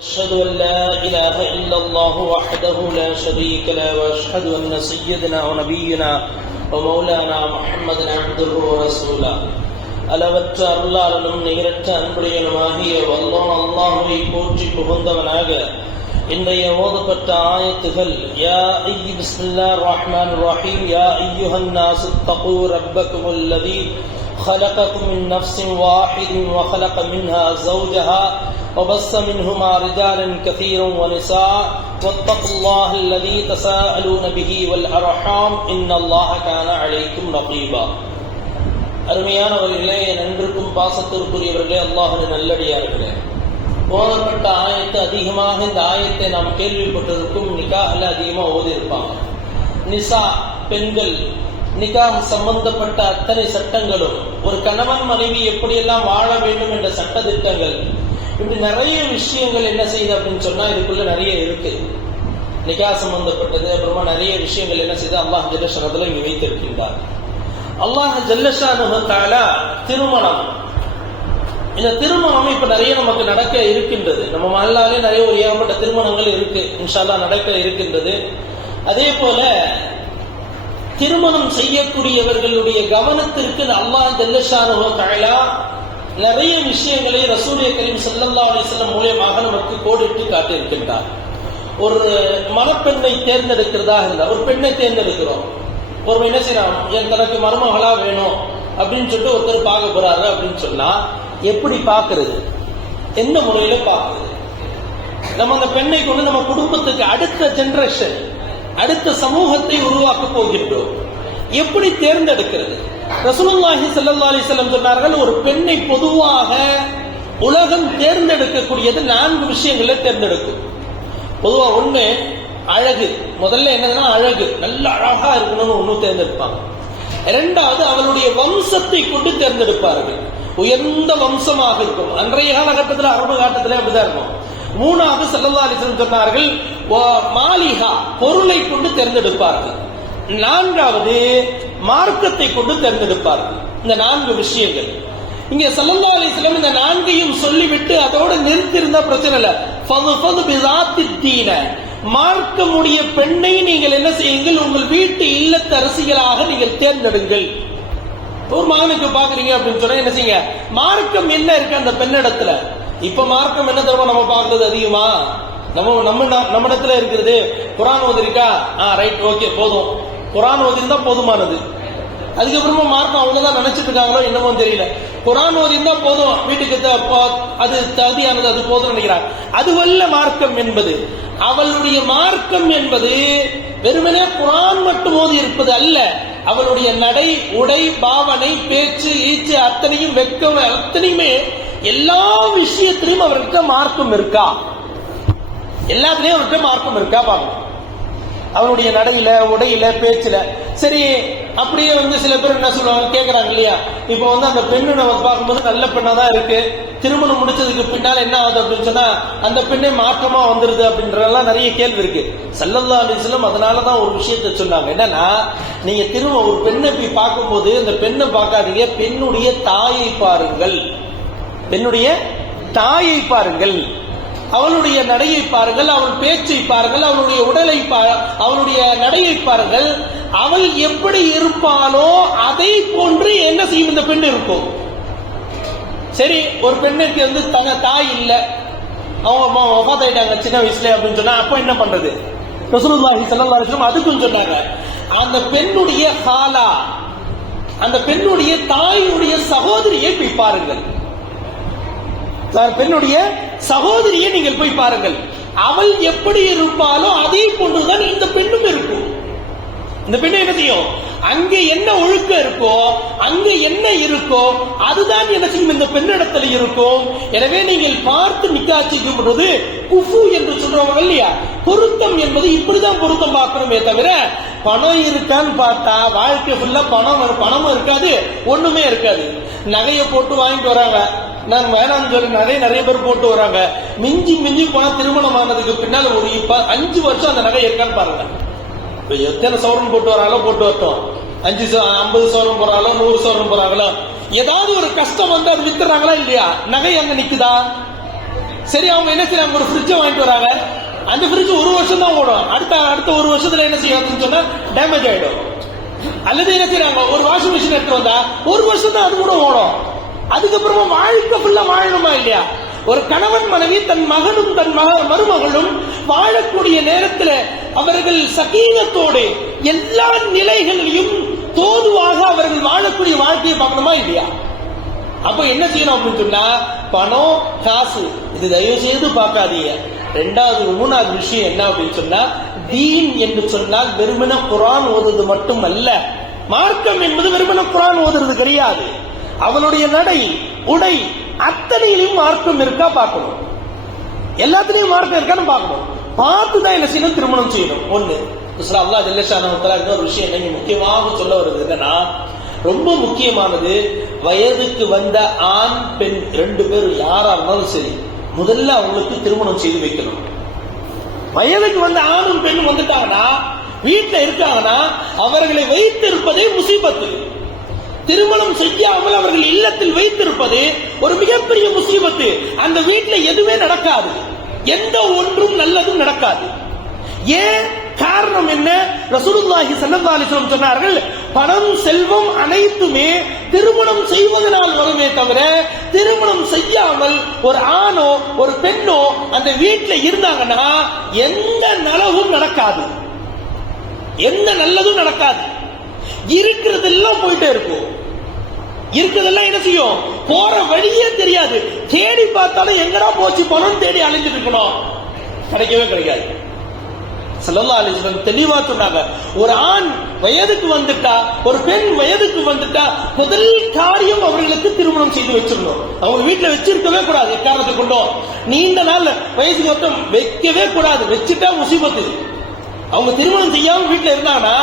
أشهد أن لا إله إلا الله وحده لا شريك له وأشهد أن سيدنا ونبينا ومولانا محمد عبده ورسوله அளவற்ற அருளாளனும் நிகரற்ற அன்புடையனுமாகிய வல்லோன் அல்லாஹ்வை போற்றி புகழ்ந்தவனாக இன்றைய ஓதப்பட்ட ஆயத்துகள் யா ஐயி பிஸ்மில்லாஹிர் ரஹ்மானிர் ரஹீம் யா அய்யுஹன் நாஸ் தகு ரப்பக்குமுல் லதீ خلقكم من نفس واحد وخلق منها زوجها وبث منهما رجالا كثيرا ونساء واتقوا الله الذي تساءلون به والأرحام إن الله كان عليكم رقيبا. அருமையானவர்களே, நன்றிற்கும் பாசத்திற்குரியவர்களே, அல்லாஹ்வின் நல்லடியார்களே, ஓதப்பட்ட ஆயத்து அதிகமாக இந்த ஆயத்தை நாம் கேள்விப்பட்டிருக்கும். நிக்காஹ்ல அதிகமாக ஓதியிருப்பாங்க. நிசா பெண்கள், நிக்காஹ் சம்பந்தப்பட்ட அத்தனை சட்டங்களும், ஒரு கணவன் மனைவி எப்படியெல்லாம் வாழ வேண்டும் என்ற சட்ட திட்டங்கள், இப்படி நிறைய விஷயங்கள் என்ன செய்யுது அப்படின்னு சொன்னா இதுக்குள்ள நிறைய இருக்கு. நிக்காஹ் சம்பந்தப்பட்டது, அப்புறமா நிறைய விஷயங்கள் என்ன செய்து அல்லாஹ் ஜல்லஷானஹு இங்கு வைத்திருக்கின்றார். அல்லாஹ் ஜல்லஷானஹு தஆலா திருமணம், இந்த திருமணம் இப்ப நிறைய நமக்கு நடக்க இருக்கின்றது. நம்ம மஹல்லாலே நிறைய ஒரு ஏகப்பட்ட திருமணங்கள் இருக்கு, இன்ஷா அல்லாஹ் நடக்க இருக்கின்றது. அதே போல திருமணம் செய்யக்கூடியவர்களுடைய கவனத்திற்கு அல்லாஹ் ஜல்லஷானஹு தஆலா நிறைய விஷயங்களை ரசூலே கரீம் ஸல்லல்லாஹு அலைஹி வஸல்லம் மூலமாக நமக்கு கோடிட்டு காட்டியிருக்கின்றார். ஒரு மணப்பெண்ணை தேர்ந்தெடுக்கிறதா இருந்தா, ஒரு பெண்ணை தேர்ந்தெடுக்கிறோம், ஒரு என்ன செய்யலாம், என் தனக்கு மருமகளா வேணும் அப்படின்னு சொல்லிட்டு ஒருத்தர் பார்க்க போறாரு அப்படின்னு சொன்னா எப்படி பார்க்கறது, எந்த முறையில பார்க்கறது? நம்ம அந்த பெண்ணை கொண்டு நம்ம குடும்பத்துக்கு அடுத்த ஜெனரேஷன், அடுத்த சமூகத்தை உருவாக்க போகின்றோம். எப்படி தேர்ந்தெடுக்கிறது? ரசூலுல்லாஹி ஸல்லல்லாஹு அலைஹி வஸல்லம் சொன்னார்கள், ஒரு பெண்ணை பொதுவாக உலகம் தேர்ந்தெடுக்கக்கூடியது 4 விஷயங்களை தேர்ந்தெடுக்கும். பொதுவா ஒண்ணு அழகு. முதல்ல என்னன்னா அழகு, நல்ல அழகா இருக்கணும்னு ஒண்ணு தேர்ந்தெடுப்பாங்க. இரண்டாவது அவளுடைய வம்சத்தை கொண்டு தேர்ந்தெடுப்பார்கள், உயர்ந்த வம்சமாக இருக்கும். அன்றைய காலகட்டத்தில், அரபு காலத்துல அப்படிதான் இருக்கும். மூணாவது ஸல்லல்லாஹு அலைஹி வஸல்லம் சொன்னார்கள் மாலிஹா, பொருளை கொண்டு தேர்ந்தெடுப்பார்கள். நான்காவது மார்க்கத்தை கொண்டு தேர்ந்தெடுப்பார்கள். இந்த 4 விஷயங்கள் இங்க ஸல்லல்லாஹு அலைஹி வஸல்லம் இந்த 4ஐயும் சொல்லிவிட்டு அதோட நிறுத்தியிருந்தா பிரச்சனை இல்ல. ஃபது பிஸாத்தித்தீன, மார்க்கமுடைய பெண்ணை நீங்கள் என்ன செய்யுங்கள், உங்கள் வீட்டு இல்லத்தரசிகளாக நீங்கள் தேர்ந்தெடுங்கள். ஒரு மகனுக்கு பாக்குறீங்க அப்படின்னு சொன்னா என்ன செய்யுங்க, மார்க்கம் என்ன இருக்கு அந்த பெண்ணிடத்துல. இப்ப மார்க்கம் என்ன தருவா நம்ம பாக்குறது அதிகமா, நம்ம இடத்துல இருக்கிறது குர்ஆன் ஓதிருக்கா, ரைட், ஓகே, போதும், குர்ஆன் ஓதிருந்தா போதுமானது. அதுக்கப்புறமா மார்க்கம் அவங்கதான் நினைச்சிட்டு இருக்காங்களோ என்னமோ தெரியல, குர்ஆன் ஓதிருந்தா போதும், வீட்டுக்கு அது தகுதியானது, அது போதும் நினைக்கிறாங்க. அதுவல்ல மார்க்கம் என்பது. அவளுடைய மார்க்கம் என்பது வெறுமனே குர்ஆன் மட்டும் ஓதி இருப்பது அல்ல. அவளுடைய நடை, உடை, பாவனை, பேச்சு, ஈச்சு, அத்தனையும் வெட்கம், அத்தனையுமே எல்லா விஷயத்திலையும் அவருக்கு மார்க்கம் இருக்கா, எல்லாத்திலையும் அவர்கிட்ட மார்க்கம் இருக்கா பாருங்க. அவனுடைய நடையில, உடையில, பேச்சுல. சரி, அப்படியே சில பேர் என்ன சொல்லுவாங்க, கேட்கறாங்க இல்லையா, இப்ப அந்த பெண்ணு நம்ம பார்க்கும்போது நல்ல பெண்ணா தான் இருக்கு, திருமணம் முடிச்சதுக்கு பின்னால என்ன ஆகுது அப்படின்னு சொன்னா அந்த பெண்ணை மாற்றமா வந்துருது அப்படின்றதெல்லாம் நிறைய கேள்வி இருக்கு. ஸல்லல்லாஹு அலைஹி வஸல்லம் அதனாலதான் ஒரு விஷயத்தை சொன்னாங்க, என்னன்னா நீங்க ஒரு பெண்ணை போய் பார்க்கும்போது அந்த பெண்ணை பார்க்காதீங்க, பெண்ணுடைய தாயை பாருங்கள், பெண்ணுடைய தாயை பாருங்கள், அவளுடைய நடையை பாருங்கள், அவள் பேச்சை பாருங்கள், அவளுடைய உடலை, அவளுடைய நடையை பாருங்கள். அவள் எப்படி இருப்பாளோ அதை போன்று என்ன செய்யும் இந்த பெண் இருக்கும். சரி, ஒரு பெண்ணுக்கு தங்க தாய் இல்ல, அவங்க வஃபாத் ஆயிட்டாங்க சின்ன வயசுல அப்படின்னு சொன்னா அப்ப என்ன பண்றது? ரசூலுல்லாஹி ஸல்லல்லாஹு அலைஹி வஸல்லம் அதுக்கும் சொன்னாங்க, அந்த பெண்ணுடைய ஹாலா, அந்த பெண்ணுடைய தாயினுடைய சகோதரியை போய் பாருங்கள், பெண்ணுடைய சகோதரியை நீங்கள் போய் பாருங்கள். அவள் எப்படி இருப்பாளோ அதே போன்றுதான் இந்த பெண்ணும் இருக்கும். இந்த பெண்ணு என்ன செய்யும், அங்க என்ன ஒழுக்கம் இருக்கோ, அங்க என்ன இருக்கோ அதுதான் என்ன செய்யும் இந்த பெண்ணிடத்தில் இருக்கும். எனவே நீங்கள் பார்த்து நிக்காஹ் செய்யும் பொழுது குஃபு என்று சொல்றவங்க இல்லையா, பொருத்தம் என்பது இப்படிதான் பொருத்தம் பார்க்கணுமே தவிர, பணம் இருக்கான்னு பார்த்தா வாழ்க்கை ஃபுல்லா பணமும் இருக்காது, ஒண்ணுமே இருக்காது. நகையை போட்டு வாங்கிட்டு வராங்க, நான் வேணாம்னு சொல்லி நிறைய பேர் போட்டு வராங்க. மிஞ்சி போனா திருமணம் ஆனதுக்கு பின்னால் ஒரு 5 வருஷம் அந்த நகை இருக்கான்னு பாருங்க. எத்தனை சவரன் போட்டு வராங்களோ போட்டு வரட்டும், 50 சவரன் போறாங்களோ 100 சவரன் போறாங்களோ, ஏதாவது ஒரு கஷ்டம் அது வித்துறாங்களா இல்லையா, நகை அங்க நிக்குதா? சரி, அவங்க என்ன செய்யறாங்க, ஒரு ஃப்ரிட்ஜை வாங்கிட்டு வராங்க. அந்த ஃப்ரிட்ஜ் ஒரு வருஷம் தான் ஓடும். அடுத்த ஒரு வருஷத்துல என்ன செய்யும் சொன்னா டேமேஜ் ஆயிடும். அல்லது என்ன செய்யறாங்க, ஒரு வாஷிங் மிஷின் எடுத்து வந்தா ஒரு வருஷம் தான் அது கூட ஓடும். அதுக்கப்புறமா வாழ்க்கை ஃபுல்லா வாழணுமா இல்லையா? ஒரு கணவன் மனைவி தன் மகனும் தன் மருமகளும் வாழக்கூடிய நேரத்தில் அவர்கள் சகீனத்தோடு எல்லா நிலைகளிலும் தோதுவாக அவர்கள் வாழக்கூடிய வாழ்க்கையை பார்க்கணுமா இல்லையா? அப்ப என்ன செய்யணும் அப்படின்னு சொன்னா, பணம் காசு இது தயவு செய்து பார்க்காதீங்க. ரெண்டாவது மூணாவது விஷயம் என்ன அப்படின்னு சொன்னா, தீன் என்று சொன்னால் வெறுமன குர்ஆன் ஓதுறது மட்டும் அல்ல. மார்க்கம் என்பது வெறுமன குர்ஆன் ஓதுறது கிடையாது. அவனுடைய நடை உடை அத்தனையிலும் மார்க்கம் இருக்கா பார்க்கணும். எல்லாத்திலையும் மார்க்கம் இருக்கான்னு பார்க்கணும். பார்த்துதான் என்ன செய்யணும், திருமணம் செய்யணும். ஒண்ணு அல்லாஹ் ஜல்ல ஷானஹு தஆலா இன்னொரு விஷயம் என்ன முக்கியமாக சொல்ல வருது என்னன்னா, ரொம்ப முக்கியமானது, வயதுக்கு வந்த ஆண் பெண் 2 பேர் யாரா இருந்தாலும் சரி, முதல்ல அவங்களுக்கு திருமணம் செய்து வைக்கணும். வயதுக்கு வந்த ஆணும் பெண்ணும் வந்துட்டாங்கன்னா, வீட்டுல இருக்காங்கன்னா, அவர்களை வைத்திருப்பதே முசீபத்து. திருமணம் செய்யாமல் அவர்கள் இல்லத்தில் வைத்திருப்பது ஒரு மிகப்பெரிய முசீபத்து. அந்த வீட்டில் எதுவுமே நடக்காது, எந்த ஒன்றும் நல்லதும் நடக்காது. ஏன் காரணம் என்ன? ரசூலுல்லாஹி ஸல்லல்லாஹு அலைஹி வஸல்லம் சொன்னார்கள், பணம் செல்வம் அனைத்துமே திருமணம் செய்வதனால் வருமே தவிர திருமணம் செய்யாமல் ஒரு ஆணோ ஒரு பெண்ணோ அந்த வீட்டில் இருந்தாங்கன்னா எந்த நலவும் நடக்காது, எந்த நல்லதும் நடக்காது. இருக்கிறதெல்லாம் போயிட்டே இருக்கும். இருக்கிறதெல்லாம் என்ன செய்யும், போற வழியே தெரியாது. தேடி பார்த்தாலும் எங்கடா போச்சு பணம் தேடி அலைஞ்சிட்டு இருக்கணும், கிடைக்கவே கிடைக்காது. ஸல்லல்லாஹு அலைஹி வஸல்லம் தெளிவா சொன்னாங்க, ஒரு ஆண் வயதுக்கு வந்துட்டா ஒரு பெண் வயதுக்கு வந்துட்டா முதல் காரியம் அவர்களுக்கு திருமணம் செய்து வச்சிடணும். அவங்க வீட்டுல வச்சிருக்கவே கூடாது. எக்காரணத்தை கொண்டோ நீண்ட நாள் வயசுக்கு மட்டும் வைக்கவே கூடாது. வச்சுட்டா முசீபத்து. அவங்க திருமணம் செய்யாம வீட்டுல இருந்தாங்கன்னா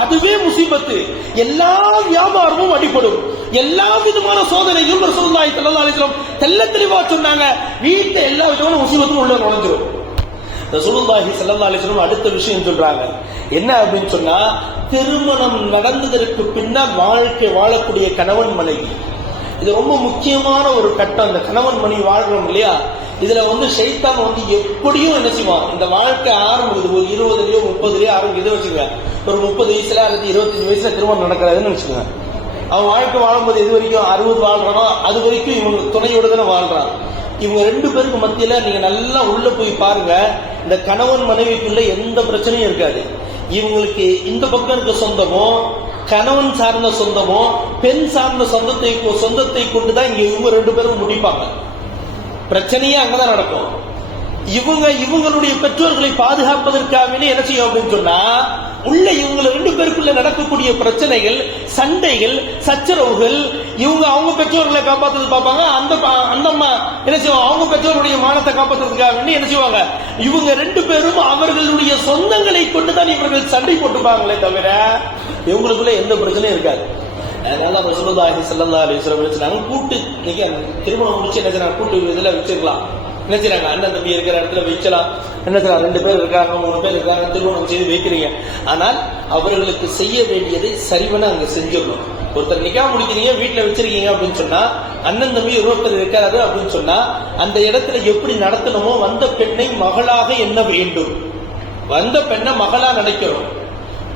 அதுவே முசீபத்து. எல்லா வியாபாரமும் அடிபடும். எல்லா விதமான சோதனைகளும் ரசூலுல்லாஹி ஸல்லல்லாஹு அலைஹி வஸல்லம் தெள்ள தெளிவா சொன்னாங்க. வீட்டுல எல்லா விதமான முசீபத்தும் உள்ள நுழைஞ்சிரும். ரசூலுல்லாஹி ஸல்லல்லாஹு அலைஹி வஸல்லம் அடுத்த விஷயம் சொல்றாங்க என்ன அப்படின்னு சொன்னா, திருமணம் நடந்ததற்கு பின்னால் வாழ்க்கை வாழக்கூடிய கணவன் மனைவி, இது ரொம்ப முக்கியமான ஒரு கட்டம். இந்த கணவன் மனைவி வாழ்றோம் இல்லையா, இதுல ஷைத்தான் எப்படியும் என்ன செய்வான், இந்த வாழ்க்கை ஆரம்பிக்குது ஒரு 20லயோ 30லயோ ஆரம்பிக்குது வச்சுக்கோங்க. ஒரு 30 வயசுல அல்லது 25 வயசுல திருமணம் நடக்கிறாருன்னு வச்சுக்கோங்க. அவன் வாழ்க்கை வாழும்போது எது வரைக்கும் 60 வாழ்றானோ அது வரைக்கும் இவங்க துணையோட தானே வாழ்றான். இவங்க 2 பேருக்கு மத்தியில நீங்க நல்லா உள்ள போய் பாருங்க, இந்த கணவன் மனைவிக்குள்ள எந்த பிரச்சனையும் இருக்காது. இவங்களுக்கு இந்த பக்கம் இருக்க சொந்தமோ கணவன் சார்ந்த சொந்தமோ பெண் சார்ந்த சொந்தத்தை கொண்டுதான் இங்க இவங்க 2 பேரும் முடிப்பாங்க. பிரச்சனையே அங்கதான் நடக்கும். இவங்களுடைய பெற்றோர்களை பாதுகாப்பதற்காக என்ன செய்யும் அப்படின்னு சொன்னா, உள்ள இவங்க 2 பேருக்குள்ள நடக்கக்கூடிய பிரச்சனைகள், சண்டைகள், சச்சரவுகள், இவங்க அவங்க பெற்றோர்களை காப்பாற்றுறது பார்ப்பாங்க. அந்த அம்மா என்ன செய்வாங்க, அவங்க பெற்றோருடைய மானத்தை காப்பாற்றுறதுக்காக என்ன செய்வாங்க, இவங்க 2 பேரும் அவர்களுடைய சொந்தங்களை கொண்டுதான் இவர்கள் சண்டை போட்டுப்பாங்களே தவிர இவங்களுக்குள்ள எந்த பிரச்சனையும் இருக்காது. அதனால ரசூலுல்லாஹி ஸல்லல்லாஹு அலைஹி வஸல்லம் நாங்க கூட்டு திருமணம் முடிச்சு என்ன செய்யறாங்க, கூட்டு இதுல வச்சிருக்கலாம். என்ன செய்யறாங்க, அண்ணன் தம்பி இருக்கிற இடத்துல வைக்கலாம். என்ன செய்யறாங்க, 2 பேர் இருக்காங்க 3 பேர் இருக்காங்க, திருமணம் செய்து வைக்கிறீங்க. ஆனால் அவர்களுக்கு செய்ய வேண்டியதை சரிவன அங்க செஞ்சிடணும். ஒருத்தர் நிக்கா முடிக்கிறீங்க, வீட்டுல வச்சிருக்கீங்க அப்படின்னு சொன்னா, அண்ணன் தம்பி ஒருத்தர் இருக்காரு அப்படின்னு சொன்னா, அந்த இடத்துல எப்படி நடத்தணுமோ வந்த பெண்ணை மகளாக எண்ண வேண்டும். வந்த பெண்ணை மகளா நினைக்கிறோம்.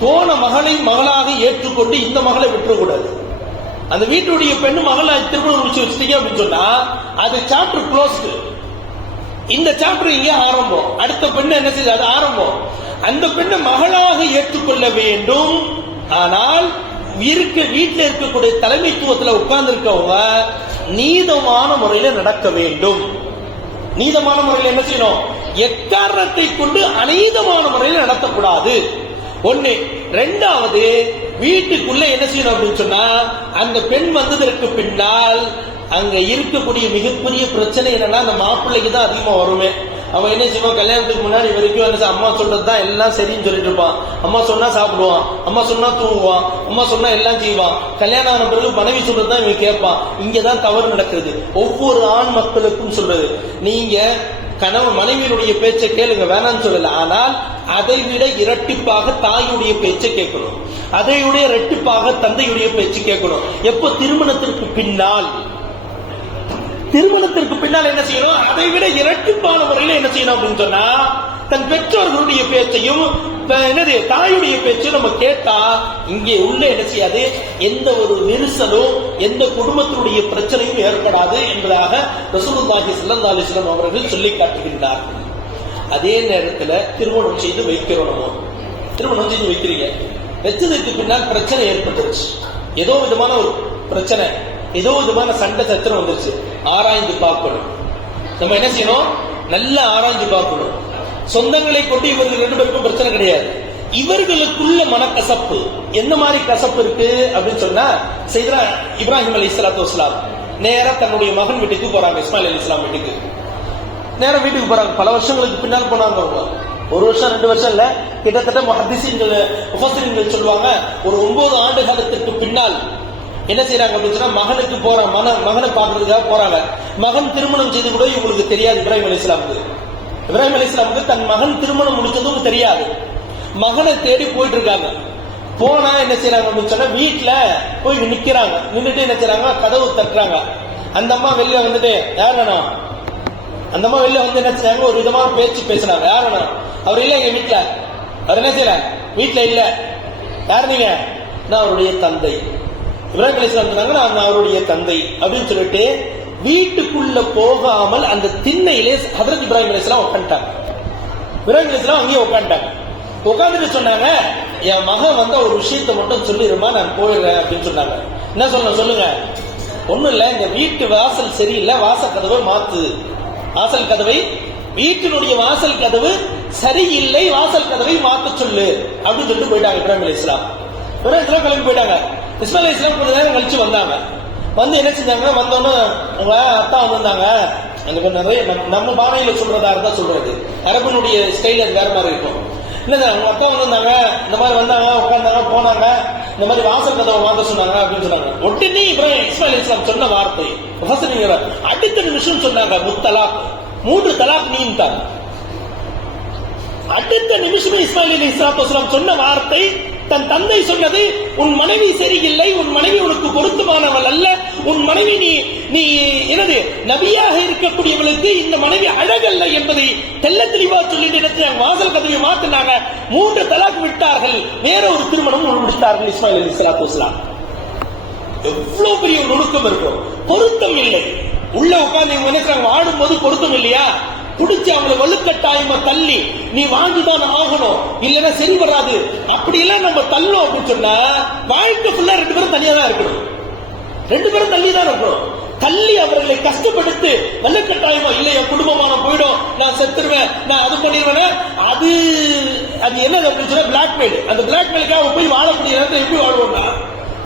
போன மகளை மகளாக ஏற்றுக்கொண்டு இந்த மகளை விட்டுறக்கூடாது. அந்த வீட்டுடைய பெண்ணு மகளை திருமணம் முடிச்சு வச்சுட்டீங்க அப்படின்னு சொன்னா அது சாப்டர் க்ளோஸ்டு. இந்த சாப்டர் இங்க ஆரம்பம். அடுத்த பெண்ணு என்ன செய்யுது, அது ஆரம்பம். அந்த பெண்ணை மகளாக ஏற்றுக்கொள்ள வேண்டும். ஆனால் வீட்டில் இருக்கக்கூடிய தலைமைத்துவத்தில் உட்கார்ந்து இருக்கவங்க நீதமான முறையில நடக்க வேண்டும். நீதமான முறையில் என்ன செய்யணும், எக்காரணத்தை கொண்டு அநீதமான முறையில் நடத்தக்கூடாது. ஒண்ணு. ரெண்டாவது, வீட்டுக்குள்ள என்ன செய்யணும் அப்படின்னு சொன்னா, அந்த பெண் வந்ததற்கு பின்னால் அங்க இருக்கக்கூடிய மிகப்பெரிய பிரச்சனை என்னன்னா, அந்த மாப்பிள்ளைக்கு தான் அதிகமா வருமே. அவன் என்ன செய்வான், கல்யாணத்துக்கு முன்னாடி வரைக்கும் என்ன, அம்மா சொல்றதுதான் எல்லாம் சரின்னு சொல்லிட்டு இருப்பான். அம்மா சொன்னா சாப்பிடுவான், அம்மா சொன்னா தூங்குவான், அம்மா சொன்னா எல்லாம் செய்வான். கல்யாணம் ஆன பிறகு மனைவி சொல்றதுதான் இவன் கேட்பான். இங்கதான் தவறு நடக்கிறது. ஒவ்வொரு ஆண் மக்களுக்கும் சொல்றது, நீங்க கணவன் மனைவியினுடைய பேச்சை கேளுங்க, வேணான்னு சொல்லல. ஆனால் அதை விட இரட்டிப்பாக தாயுடைய பேச்சை கேட்கணும், அதை விட இரட்டிப்பாக தந்தையுடைய பேச்சு கேட்கணும். எப்போ, திருமணத்திற்கு பின்னால். திருமணத்திற்கு பின்னால் என்ன செய்யணும், அதை விட இரட்டிப்பான முறையில் என்ன செய்யணும் அப்படின்னு சொன்னா, தன் பெற்றோர்களுடைய பேச்சையும் என்னது தாயுடைய பேச்சையும் நம்ம கேட்டா இங்கே உள்ள என்ன செய்யாது, எந்த ஒரு விரிசலும் எந்த குடும்பத்தினுடைய பிரச்சனையும் ஏற்படாது என்பதாக ரசூலுல்லாஹி ஸல்லல்லாஹு அலைஹி வஸல்லம் அவர்கள் சொல்லி காட்டுகின்றார்கள். அதே நேரத்தில் திருமணம் செய்து வைக்கிறோம். நம்ம திருமணம் செய்து வைக்கிறீங்க, வச்சதுக்கு பின்னால் பிரச்சனை ஏற்பட்டுருச்சு, ஏதோ விதமான ஒரு பிரச்சனை, ஏதோ விதமான சண்டை சச்சரவு வந்துருச்சு, ஆராய்ந்து பார்க்கணும். நம்ம என்ன செய்யணும், நல்லா ஆராய்ஞ்சு பார்க்கணும். சொந்தங்களை கொண்டு இவர்கள் 2 பேருக்கும் பிரச்சனை கிடையாது, இவர்களுக்குள்ள மனக்கசப்பு எந்த மாதிரி கசப்பு இருக்கு அப்படின்னு சொன்னா, சையதுனா இப்ராஹிம் அலைஹிஸ்ஸலாத்து வஸ்ஸலாம் நேரா தன்னுடைய மகன் வீட்டுக்கு போறாங்க, இஸ்மாயில் அலைஹிஸ்ஸலாம் வீட்டுக்கு நேரம் வீட்டுக்கு போறாங்க. பல வருஷங்களுக்கு பின்னால் போனாங்க. அவங்க 1 வருஷம் 2 வருஷம் இல்ல, கிட்டத்தட்ட முஃபஸ்ஸிரீன்கள் சொல்லுவாங்க ஒரு 9 ஆண்டு காலத்திற்கு பின்னால் என்ன செய்யறாங்க அப்படின்னு சொன்னா, மகனுக்கு மகனை பார்க்கறதுக்காக போறாங்க. மகன் திருமணம் செய்து கூட இவங்களுக்கு தெரியாது. இப்ராஹிம் அலைஹிஸ்ஸலாமுக்கு தன் மகன் திருமணம் முடிச்சதும் தெரியாது. மகனை தேடி போயிட்டு இருக்காங்க. போனா என்ன செய்யறாங்க அப்படின்னு சொன்னா, வீட்டுல போய் நிக்கிறாங்க. நின்றுட்டு என்ன செய்யறாங்க, கதவு தட்டுறாங்க. அந்த அம்மா வெளில வந்துட்டு, யார் வேணும், அந்த அம்மா வெளில வந்து என்ன செய்யாங்க, ஒரு விதமான பேச்சு பேசுறாங்க. யார் வேணும், அவர் இல்ல எங்க வீட்டுல, அவர் என்ன செய்யற வீட்டுல இல்ல, யார் நீங்க, நான் அவருடைய தந்தை. இப்ராஹிம் அலைஹிஸ்ஸலாம் சொன்னாங்க, நான் அவருடைய தந்தை அப்படின்னு சொல்லிட்டு வீட்டுக்குள்ள போகாமல் அந்த திண்ணையிலே ஹஜ்ரத் இப்ராஹிம் அலைஹிஸ்ஸலாம் உட்காந்துட்டாங்க. இப்ராஹிம் அலைஹிஸ்ஸலாம் அங்கேயே உட்காந்துட்டாங்க. உட்காந்துட்டு சொன்னாங்க, என் மகன் வந்து ஒரு விஷயத்தை மட்டும் சொல்லிடுமா, நான் போயிடுறேன் அப்படின்னு சொன்னாங்க. என்ன சொல்லணும் சொல்லுங்க. ஒண்ணும் இல்ல, இந்த வீட்டு வாசல் சரியில்லை, வாசல் கதவை மாத்து, வாசல் கதவை, வீட்டினுடைய வாசல் கதவு சரியில்லை, வாசல் கதவை மாத்த சொல்லு அப்படின்னு சொல்லிட்டு போயிட்டாங்க இப்ராஹிம் அலைஹிஸ்ஸலாம். கிளம்பி போயிட்டாங்க. இஸ்மாயில் அலைஹிஸ்ஸலாம் கொஞ்ச நேரம் கழிச்சு வந்தாங்க. வந்து என்ன செஞ்சாங்க, வந்தோன்னு உங்க அத்தா வந்திருந்தாங்க. எனக்கு நிறைய நம்ம பானையில சொல்றதா இருந்தா சொல்றது, அரபனுடைய ஸ்டைல் அது வேற மாதிரி இருக்கும். இல்ல உங்க அக்கா வந்திருந்தாங்க, இந்த மாதிரி வந்தாங்க, உட்கார்ந்தாங்க, போனாங்க, இந்த மாதிரி வாசல் கதவை மாத்த சொன்னாங்க அப்படின்னு சொன்னாங்க. உடனே இஸ்மாயில் அலைஹிஸ்ஸலாம் சொன்ன வார்த்தை அடுத்த நிமிஷம் சொன்னாங்க, முத்தலாக், 3 தலாக் நீண்டாங்க. அடுத்த நிமிஷமே இஸ்மாயில் அலைஹிஸ்ஸலாத்து வஸலாம் சொன்ன வார்த்தை, தன் தந்தை சொன்னது, உன் மனைவி சரியில்லை, உன் மனைவி உனக்கு பொருத்தமானவள் அல்ல, உன் மனைவி நீ என்னது நபியாக இருக்கக்கூடியவளுக்கு இந்த மனைவி அழகல்ல என்பதை தெல்ல தெளிவா சொல்லிட்டு வாசல் கதவை மாத்தினாங்க. 3 தலாக் விட்டார்கள், வேற ஒரு திருமணம் முடித்தார்கள் இஸ்மாயில் அலைஹிஸ்ஸலாத்து வஸலாம். எவ்வளவு பெரிய ஒரு நுணுக்கம் இருக்கும். பொருத்தம் இல்லை, உள்ள உட்கார்ந்து நினைக்கிறாங்க, ஆடும்போது பொருத்தம் இல்லையா, புடிச்சு அவங்களை வலுக்கட்டாயமா தள்ளி நீ வாங்கிதான் ஆகணும், இல்லைன்னா சரி வராது, அப்படி எல்லாம் நம்ம தள்ளோம் அப்படின்னு சொன்னா வாழ்க்கை ஃபுல்லா 2 பேரும் தனியா தான் இருக்கணும், 2 பேரும் தள்ளி தான் இருக்கணும். தள்ளி அவர்களை கஷ்டப்படுத்து வலுக்கட்டாயமா, இல்லை என் குடும்பமான போயிடும், நான் செத்துருவேன், நான் அது பண்ணிடுவேன், அது என்னது அப்படின்னு சொன்னா பிளாக்மெயில். அந்த பிளாக்மெயிலுக்காக போய் வாழக்கூடிய நேரத்தை எப்படி வாழ்வோம்னா,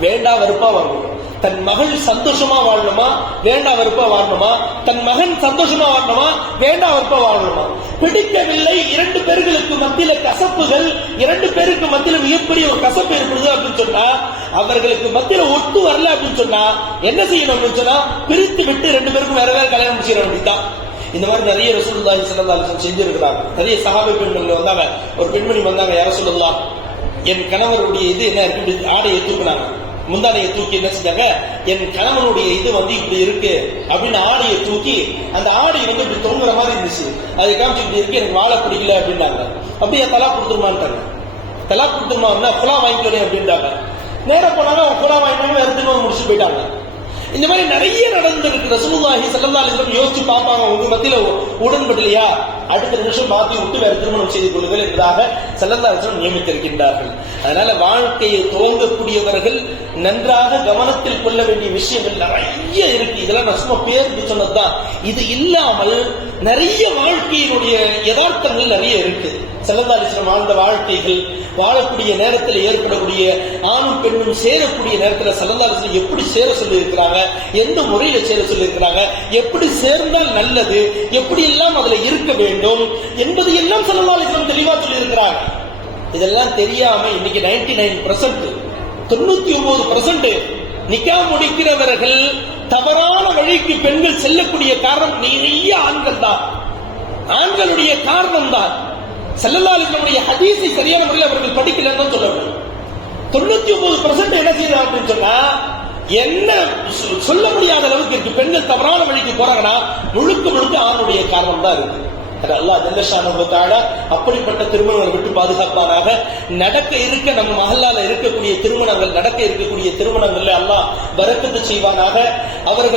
வேண்டா வெறுப்பா வாழணும். தன் மகள் சந்தோஷமா வாழணுமா, வேண்டா வெறுப்பா வாழணுமா, தன் மகன் சந்தோஷமா வாழணுமா, வேண்டா வெறுப்பா வாழணுமா, பிடிக்கவில்லை. 2 பேர்களுக்கு மத்தியில கசப்புகள், 2 பேருக்கு மத்தியில மிகப்பெரிய ஒரு கசப்பு ஏற்படுது அப்படின்னு சொன்னா, அவர்களுக்கு மத்தியில ஒட்டு வரல அப்படின்னு சொன்னா என்ன செய்யணும் அப்படின்னு சொன்னா, பிரித்து விட்டு 2 பேருக்கும் வேற வேற கல்யாணம் முடிச்சிடணும். அப்படித்தான் இந்த மாதிரி நிறைய ரசூலுல்லாஹி ஸல்லல்லாஹு அலைஹி வஸல்லம் செஞ்சிருக்கிறாங்க. நிறைய சஹாபா பெண்கள் வந்தாங்க. ஒரு பெண்மணி வந்தாங்க, யா ரசூலுல்லாஹ், என் கணவருடைய இது என்ன இருக்கு, ஆடையை தூக்குனாங்க, முந்தானையை தூக்கி என்ன செஞ்சாங்க, என் கணவனுடைய இது வந்து இப்படி இருக்கு அப்படின்னு ஆடையை தூக்கி, அந்த ஆடை வந்து இப்படி தொங்குற மாதிரி இருந்துச்சு, அதை காமிச்சு இப்படி இருக்கு, எனக்கு வாழ பிடிக்கல அப்படின்னாங்க. அப்படியே தலா கொடுத்துருமான்ட்டாங்க. தலா கொடுத்துருமா குலா வாங்கிக்கணும் அப்படின்றாங்க. நேரம் போனாங்க, குலா வாங்கினாங்க, வேற திரும்ப முடிச்சு போயிட்டாங்க. இந்த மாதிரி நிறைய நடந்திருக்கு. ரசூலுல்லாஹி ஸல்லல்லாஹு அலைஹி வஸல்லம் யோசிச்சு பார்ப்பாங்க, உங்க மத்தியில உடன்படலையா, அடுத்த நிமிஷம் மாத்தி விட்டு வேற திருமணம் செய்து கொள்ளுங்கள் என்பதாக ஸல்லல்லாஹு அலைஹி வஸல்லம் நியமித்திருக்கின்றார்கள். அதனால வாழ்க்கையை துவங்கக்கூடியவர்கள் நன்றாக கவனத்தில் கொள்ள வேண்டிய விஷயங்கள் நிறைய இருக்கு. இதெல்லாம் நான் சும்மா பேருக்கு சொன்னதுதான். இது இல்லாமல் நிறைய வாழ்க்கையினுடைய யதார்த்தங்கள் நிறைய இருக்கு. ஸல்லல்லாஹு அலைஹி வஸல்லம் வாழ்ந்த வாழ்க்கைகள், வாழக்கூடிய நேரத்தில் ஏற்படக்கூடிய ஆணும் பெண்ணும் சேரக்கூடிய நேரத்தில் ஸல்லல்லாஹு அலைஹி வஸல்லம் எப்படி சேர சொல்லி இருக்கிறாங்க, எந்த முறையில சேர சொல்லி இருக்கிறாங்க, எப்படி சேர்ந்தால் நல்லது, எப்படி எல்லாம் அதுல இருக்க வேண்டும் என்பது எல்லாம் ஸல்லல்லாஹு அலைஹி வஸல்லம் தெளிவா சொல்லி இருக்கிறாங்க. இதெல்லாம் தெரியாம இன்னைக்கு 99% 99% நிக்கா முடிக்கிறவர்கள் தவறான வழிக்கு பெண்கள் செல்லக்கூடிய காரணம் நிறைய ஆண்கள் தான், ஆண்களுடைய காரணம் தான். ஸல்லல்லாஹு அலைஹி வஸல்லம் ஹதீஸை சரியான முறையில் அவர்கள் படிக்கலன்னு சொல்லணும். 99% என்ன செய்யறாங்க அப்படின்னு சொன்னா, என்ன சொல்ல முடியாத அளவுக்கு இருக்கு. பெண்கள் தவறான வழிக்கு போறாங்கன்னா முழுக்க முழுக்க ஆணுடைய காரணம் தான் இருக்கு. அல்லாஹ் ஜல்ல ஷானஹு வ தஆலா அப்படிப்பட்ட திருமணங்களை விட்டு பாதுகாப்பானாக. நடக்க இருக்க நம்ம மஹல்லால இருக்கக்கூடிய திருமணங்கள், நடக்க இருக்கக்கூடிய திருமணங்கள்ல அல்லாஹ் பரக்கத்து செய்வானாக. அவர்கள்